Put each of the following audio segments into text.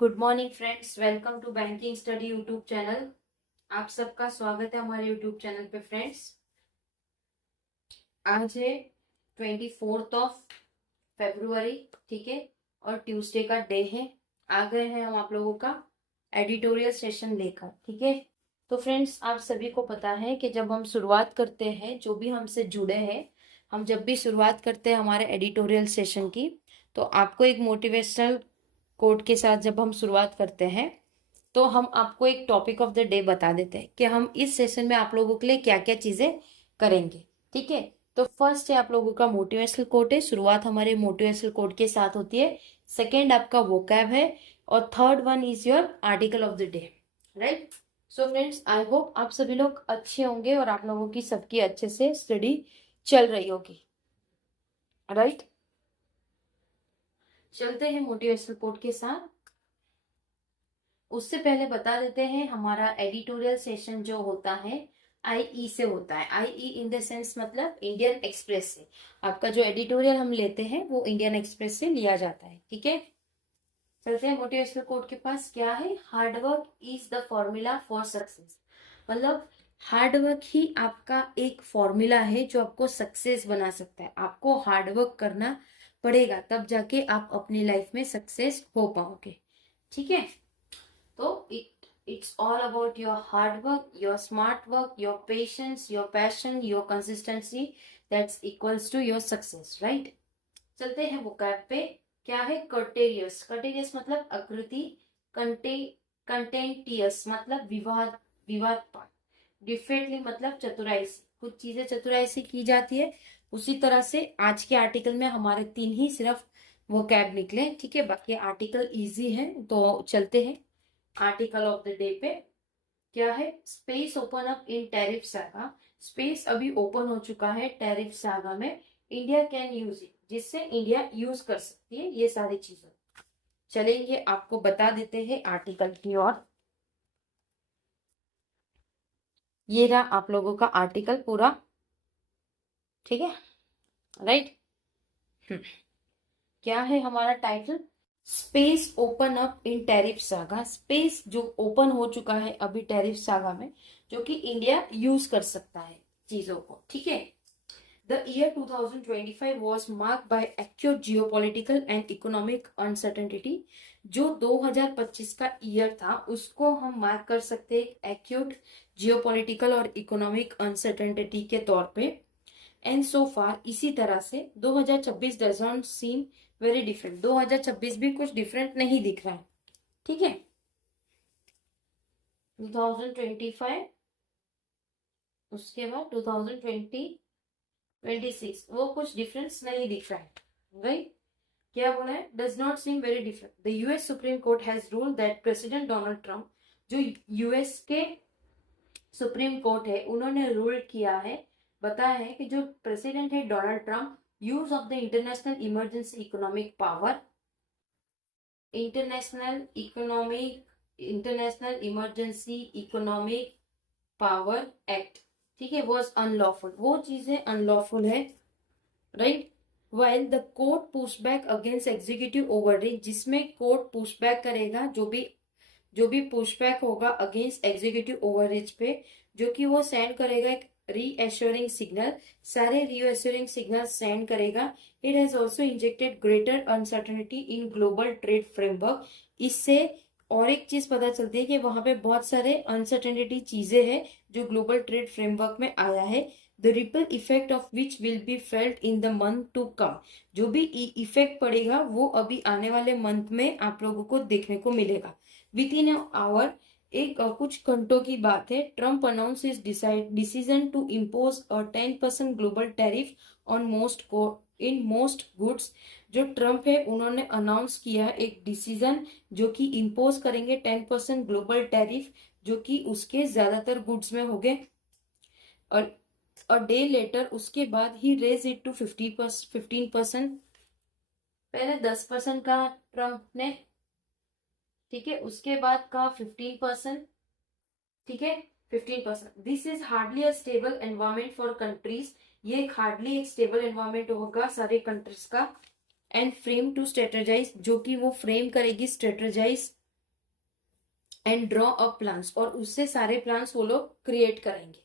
Good morning friends, welcome to banking study YouTube channel. आप सबका स्वागत है हमारे यूट्यूब चैनल पे। फ्रेंड्स, आज है 24 ठीक है, और ट्यूसडे का डे है। आ गए हैं हम आप लोगों का एडिटोरियल सेशन लेकर, ठीक है। तो फ्रेंड्स, आप सभी को पता है कि जब हम शुरुआत करते हैं, जो भी हमसे जुड़े हैं, हम जब भी शुरुआत करते हैं हमारे एडिटोरियल सेशन की, तो आपको एक मोटिवेशनल कोट के साथ जब हम शुरुआत करते हैं, तो हम आपको एक टॉपिक ऑफ द डे बता देते हैं कि हम इस सेशन में आप लोगों के लिए क्या क्या चीजें करेंगे, ठीक है। तो फर्स्ट है आप लोगों का मोटिवेशनल कोट है। शुरुआत हमारे मोटिवेशनल कोट के साथ होती है। सेकेंड आपका वोकैब है, और third one is your article of the day, right. So friends, I hope आप सभी लोग अच्छे होंगे और आप लोगों की सबकी अच्छे से स्टडी चल रही होगी, राइट। चलते हैं मोटिवेशनल कोट के साथ। उससे पहले बता देते हैं हमारा एडिटोरियल सेशन जो होता है आईई से होता है। आईई इन द सेंस मतलब इंडियन एक्सप्रेस से। आपका जो एडिटोरियल हम लेते हैं वो इंडियन एक्सप्रेस से लिया जाता है, ठीक है। चलते हैं मोटिवेशनल कोट के पास। क्या है? Hard work is the formula for success. मतलब हार्डवर्क ही आपका एक फॉर्मूला है जो आपको सक्सेस बना सकता है। आपको हार्डवर्क करना पड़ेगा, तब जाके आप अपनी लाइफ में सक्सेस हो पाओगे, ठीक है। So it's all about your hard work, your smart work, your patience, your passion, your consistency. That's equals to your success, right? चलते हैं vocab पे। क्या है? कर्टेरियस। कर्टेरियस मतलब आकृति। कंटेंटियस मतलब विवादपात। डिफरेंटली मतलब चतुराई से। कुछ चीजें चतुराई से की जाती है। उसी तरह से आज के आर्टिकल में हमारे 3 ही सिर्फ vocab निकले, ठीक है। बाकी आर्टिकल इजी है, तो चलते हैं आर्टिकल ऑफ द डे पे। क्या है? Space open up in tariff saga. Space अभी ओपन हो चुका है टैरिफ सागा में। इंडिया कैन यूज इट, जिससे इंडिया यूज कर सकती है ये सारी चीजें। चलेंगे आपको बता देते हैं आर्टिकल की ओर। ये रहा आप लोगों का आर्टिकल पूरा, ठीक है, राइट। क्या है हमारा title? Space open up in tariff saga. Space जो ओपन हो चुका है अभी टैरिफ सागा में, जो कि इंडिया यूज कर सकता है चीजों को, ठीक है। The year 2025 was marked by acute geopolitical and economic uncertainty. जो 2025 का ईयर था उसको हम मार्क कर सकते हैं एक्यूट जियोपॉलिटिकल और इकोनॉमिक अनसर्टेनिटी के तौर पे। एंड सो फार इसी तरह से 2026 does not seem very different. 2026 भी कुछ डिफरेंट नहीं दिख रहा है, ठीक है। 2025 उसके बाद 2026 वो कुछ डिफरेंस नहीं दिख रहा है, राइट। क्या बोला है? Does not seem very different. The US supreme court has ruled that president Donald Trump, जो यूएस के सुप्रीम कोर्ट है, उन्होंने रूल किया है, बताया है कि जो प्रेसिडेंट है Donald Trump, use of the international emergency economic power, international emergency economic power act, ठीक है, वॉज अनलॉफुल। वो चीजें अनलॉफुल है, right. While the court pushback against executive overreach, जिसमें कोर्ट पुशबैक करेगा, जो भी पुशबैक होगा अगेंस्ट एग्जीक्यूटिव ओवररीच पे, जो कि वो सेंड करेगा एक रीएश्योरिंग सिग्नल, सारे रीएश्योरिंग सिग्नल सेंड करेगा। It has also injected greater uncertainty in global trade framework. इससे और एक चीज पता चलती है कि वहां पे बहुत सारे अनसर्टेनिटी चीजें हैं जो ग्लोबल ट्रेड फ्रेमवर्क में आया है। The ripple effect of which will be felt in the month to come. जो भी इफेक्ट पड़ेगा वो अभी आने वाले मंथ में आप लोगों को देखने को मिलेगा। विद इन आवर, एक कुछ घंटों की बात है, Trump announce is decision to impose 10% global tariff on most goods. जो ट्रम्प है उन्होंने अनाउंस किया एक डिसीजन जो कि इम्पोज करेंगे 10% ग्लोबल टैरिफ, जो कि उसके ज्यादातर गुड्स में होंगे। और अ डे लेटर उसके बाद ही रेज इट टू 15%। पहले 10% का ट्रम्प ने, ठीक है, उसके बाद का 15%, ठीक है, 15%। This is hardly a stable environment for countries. ये हार्डली एक स्टेबल एनवायरमेंट होगा सारे कंट्रीज का। एंड फ्रेम टू स्ट्रेटेजाइज, जो कि वो फ्रेम करेगी strategise and draw up plans, और उससे सारे प्लान्स वो लोग क्रिएट करेंगे।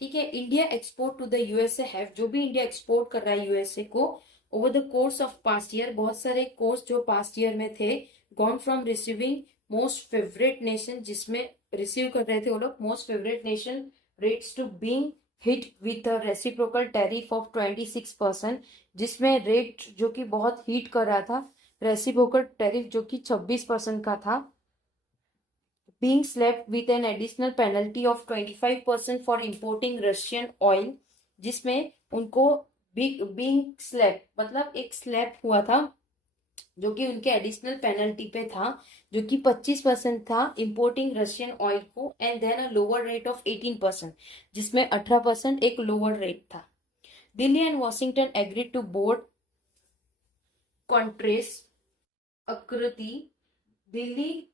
ठीक है। India export to the USA have, जो भी इंडिया एक्सपोर्ट कर रहा है यूएसए को, over the course of past year, बहुत सारे कोर्स जो पास्ट ईयर में थे, gone from receiving most favourite nation, जिसमें रिसीव कर रहे थे वो लोग most favourite nation rates to being hit with a reciprocal tariff of 26%, जिसमें रेट जो कि बहुत हिट कर रहा था, रेसिप्रोकल टैरिफ जो कि 26% का था, being slapped with an additional penalty of 25% for importing Russian oil, जिसमें उनको being slapped मतलब एक स्लैप हुआ था जो कि उनके एडिशनल पेनल्टी पे था, जो कि 25% था इंपोर्टिंग रशियन ऑयल को, and then a lower rate of 18%, जिसमें 18% एक लोअर रेट था। Delhi and Washington agreed to broad contours आकृति, दिल्ली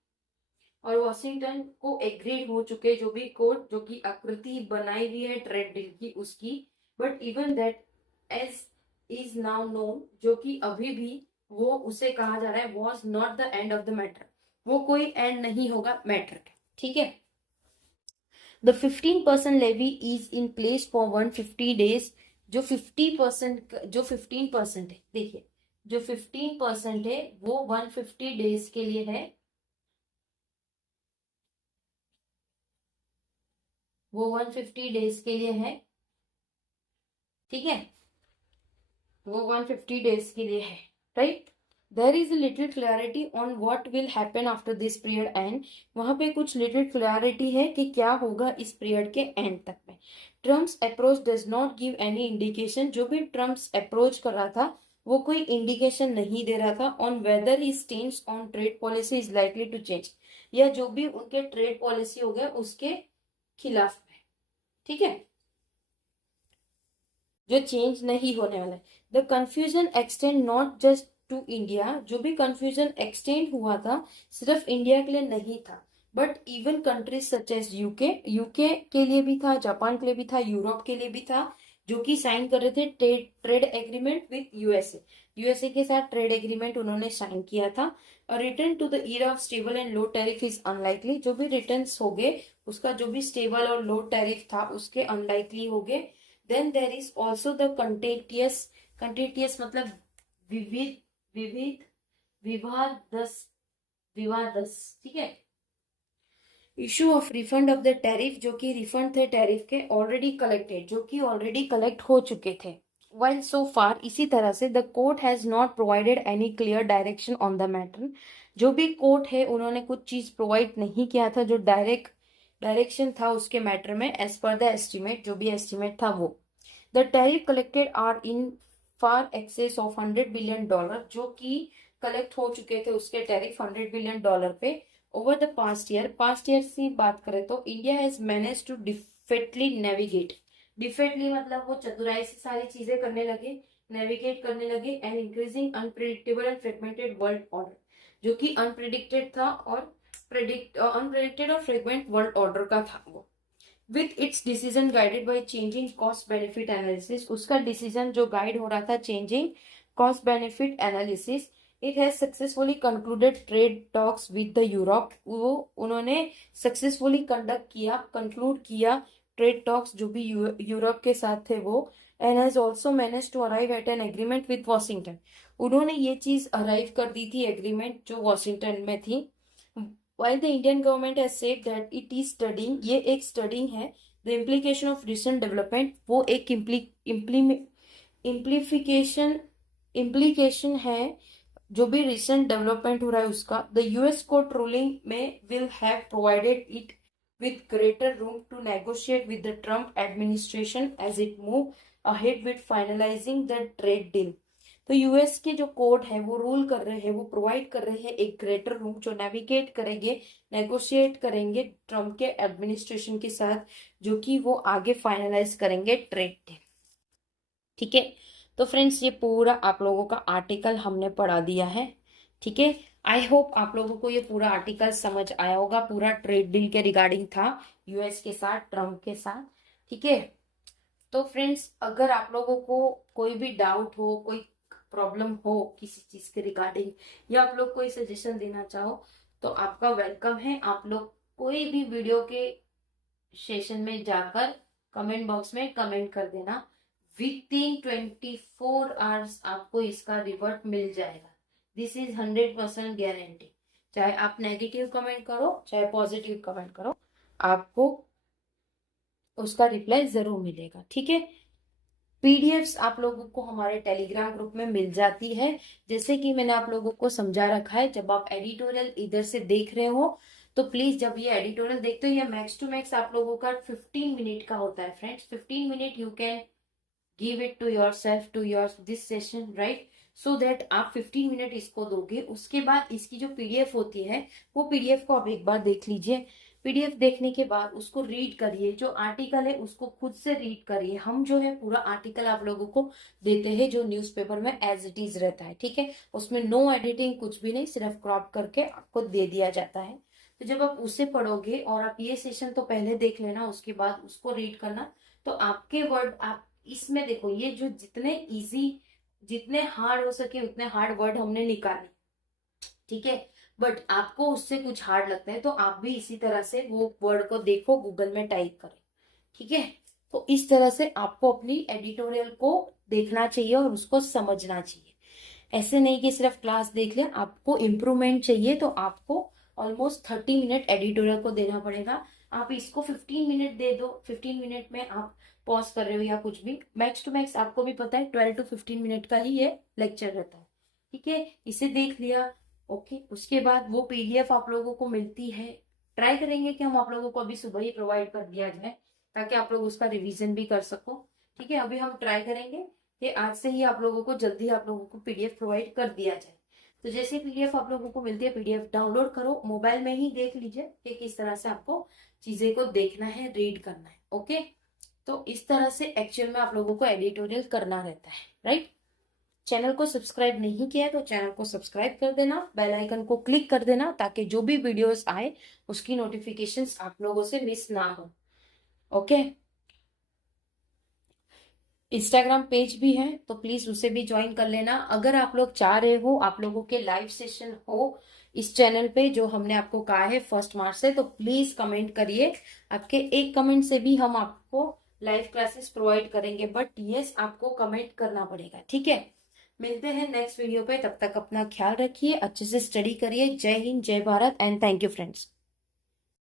और वॉशिंगटन को एग्रीड हो चुके जो भी कोर्ट जो कि आकृति बनाई हुई है ट्रेड डील की उसकी, but even that as is now known, जो कि अभी भी वो उसे कहा जा रहा है was not the end of the matter, वो कोई एंड नहीं होगा मैटर का। ठीक है। The 15% levy is in place for 150 days, जो 50% जो 15% है, देखिए जो 15% है वो 150 डेज के लिए है, वो 150 डेज के लिए है। ठीक है, वो 150 डेज के लिए है, right. There is little clarity on what will happen after this period and, वहां पे कुछ लिटिल क्लैरिटी है कि क्या होगा इस पीरियड के एंड तक में। Trump's approach does not give any indication, जो भी ट्रम्प्स अप्रोच कर रहा था वो कोई इंडिकेशन नहीं दे रहा था on whether he stands on trade policy is likely to change, या जो भी उनके ट्रेड पॉलिसी हो गया उसके खिलाफ में। ठीक है, जो चेंज नहीं होने वाला है। The confusion extend not just to India, जो भी कंफ्यूजन एक्सटेंड हुआ था सिर्फ इंडिया के लिए नहीं था, but even countries such as UK, UK के लिए भी था, जापान के लिए भी था, यूरोप के लिए भी था, जो कि साइन कर रहे थे trade agreement with USA, USA के साथ ट्रेड एग्रीमेंट उन्होंने साइन किया था। Return to the era of stable and low tariff is unlikely, जो भी रिटर्न हो गए उसका जो भी स्टेबल और लो टैरिफ था उसके अनलाइकली हो गए। Then there is also the contentious मतलब विविध विविध विवादस विवादस, ठीक है। Issue of refund of the tariff, जो कि रिफंड थे टैरिफ के ऑलरेडी कलेक्टेड, जो कि ऑलरेडी कलेक्ट हो चुके थे। While so far, इसी तरह से the court has not provided any clear direction on the matter, जो भी कोर्ट है उन्होंने कुछ चीज प्रोवाइड नहीं किया था जो डायरेक्शन था उसके मैटर में, एज पर द एस्टिमेट, जो भी एस्टिमेट था वो। The tariff collected are in far excess of $100 billion, जो कि कलेक्ट हो चुके थे उसके टैरिफ $100 बिलियन पे ओवर द पास्ट ईयर से बात करें तो India has manage to deftly navigate, deftly मतलब वो चतुराई से सारी चीजें करने लगे, नेविगेट करने लगे, and increasing unpredictable and fragmented world order, जो कि अनप्रिडिक्टेड था और अनप्रिडिक्टेड और फ्रेगमेंट वर्ल्ड ऑर्डर का था वो। With its decision guided by changing cost benefit analysis, उसका डिसीजन जो गाइड हो रहा था changing cost benefit analysis, it has successfully concluded trade talks with the Europe, वो उन्होंने सक्सेसफुली कंक्लूड किया ट्रेड टॉक्स जो भी यूरोप के साथ थे वो, and has also manage to arrive at an agreement with Washington, उन्होंने ये चीज अराइव कर दी थी एग्रीमेंट जो वॉशिंगटन में थी। While the Indian government has said that it is studying, ये एक स्टडिंग है, the implication of recent development, वो एक इम्प्लीकेशन है जो भी रिसेंट डेवलपमेंट हो रहा है उसका। द यूएस कोर्ट रूलिंग में will have provided it with greater room to negotiate with the Trump administration as it move ahead with finalizing the trade deal. तो यूएस के जो कोर्ट है वो रूल कर रहे हैं, वो प्रोवाइड कर रहे हैं एक ग्रेटर रूम जो नेविगेट करेंगे, नेगोशिएट करेंगे ट्रम्प के एडमिनिस्ट्रेशन के साथ, जो कि वो आगे फाइनलाइज करेंगे ट्रेड डील। ठीक है, तो फ्रेंड्स ये पूरा आप लोगों का आर्टिकल हमने पढ़ा दिया है। ठीक है, आई होप आप लोगों को ये पूरा आर्टिकल समझ आया होगा, पूरा ट्रेड डील के रिगार्डिंग था यूएस के साथ, ट्रम्प के साथ। ठीक है, तो फ्रेंड्स अगर आप लोगों को कोई भी डाउट हो, कोई प्रॉब्लम हो किसी चीज के रिगार्डिंग, या आप लोग कोई सजेशन देना चाहो तो आपका वेलकम है, आप लोग कोई भी वीडियो के सेशन में जाकर कमेंट बॉक्स में कमेंट कर देना, विद इन 24 आवर्स आपको इसका रिवर्ट मिल जाएगा। This is 100% guarantee. चाहे आप नेगेटिव कमेंट करो चाहे पॉजिटिव कमेंट करो, आपको उसका रिप्लाई जरूर मिलेगा। ठीक है, पीडीएफ्स आप लोगों को हमारे टेलीग्राम ग्रुप में मिल जाती है। जैसे कि मैंने आप लोगों को समझा रखा है, जब आप एडिटोरियल इधर से देख रहे हो तो प्लीज जब ये एडिटोरियल देखते हो, ये मैक्स टू मैक्स आप लोगों का 15 मिनट का होता है friends. 15 minute you can give it to yourself, to your this session, right, so that आप 15 मिनट इसको दोगे। उसके बाद इसकी जो पीडीएफ होती है वो पीडीएफ को आप एक बार देख लीजिए। पीडीएफ देखने के बाद उसको रीड करिए, जो आर्टिकल है उसको खुद से रीड करिए। हम जो है पूरा आर्टिकल आप लोगों को देते हैं जो न्यूज़पेपर में एज इट इज रहता है। ठीक है, उसमें नो एडिटिंग कुछ भी नहीं, सिर्फ क्रॉप करके आपको दे दिया जाता है। तो जब आप उसे पढ़ोगे और आप ये सेशन तो पहले देख लेना, उसके बाद उसको रीड करना, तो आपके वर्ड आप इसमें देखो, ये जो जितने इजी जितने हार्ड हो सके उतने हार्ड वर्ड हमने निकाले। ठीक है, बट आपको उससे कुछ हार्ड लगता है तो आप भी इसी तरह से वो वर्ड को देखो, गूगल में टाइप करें। ठीक है, तो इस तरह से आपको अपनी एडिटोरियल को देखना चाहिए और उसको समझना चाहिए। ऐसे नहीं कि सिर्फ क्लास देख ले, आपको इम्प्रूवमेंट चाहिए तो आपको ऑलमोस्ट 30 मिनट एडिटोरियल को देना पड़ेगा। आप इसको 15 मिनट दे दो, 15 मिनट में आप पॉज कर रहे हो या कुछ भी, मैक्स टू मैक्स आपको भी पता है 12 to 15 मिनट का ही ये लेक्चर रहता है। ठीक है, इसे देख लिया, ओके। उसके बाद वो पीडीएफ आप लोगों को मिलती है, ट्राई करेंगे कि हम आप लोगों को अभी सुबह ही प्रोवाइड कर दिया जाए ताकि आप लोग उसका रिवीजन भी कर सको। ठीक है, अभी हम ट्राई करेंगे कि आज से ही आप लोगों को जल्दी आप लोगों को पीडीएफ प्रोवाइड कर दिया जाए। तो जैसे पीडीएफ आप लोगों को मिलती है, पीडीएफ डाउनलोड करो, मोबाइल में ही देख लीजिए कि किस तरह से आपको चीजें को देखना है, रीड करना है। ओके, तो इस तरह से एक्चुअल में आप लोगों को एडिटोरियल करना रहता है, राइट। चैनल को सब्सक्राइब नहीं किया है तो चैनल को सब्सक्राइब कर देना, बेल आइकन को क्लिक कर देना ताकि जो भी वीडियोस आए उसकी नोटिफिकेशंस आप लोगों से मिस ना हो। ओके, इंस्टाग्राम पेज भी है तो प्लीज उसे भी ज्वाइन कर लेना। अगर आप लोग चाह रहे हो आप लोगों के लाइव सेशन हो इस चैनल पे जो हमने आपको कहा है 1 मार्च से, तो प्लीज कमेंट करिए। आपके एक कमेंट से भी हम आपको लाइव क्लासेस प्रोवाइड करेंगे, बट यस आपको कमेंट करना पड़ेगा। ठीक है, मिलते हैं नेक्स्ट वीडियो पे, तब तक अपना ख्याल रखिए, अच्छे से स्टडी करिए। जय हिंद, जय Bharat and thank you friends.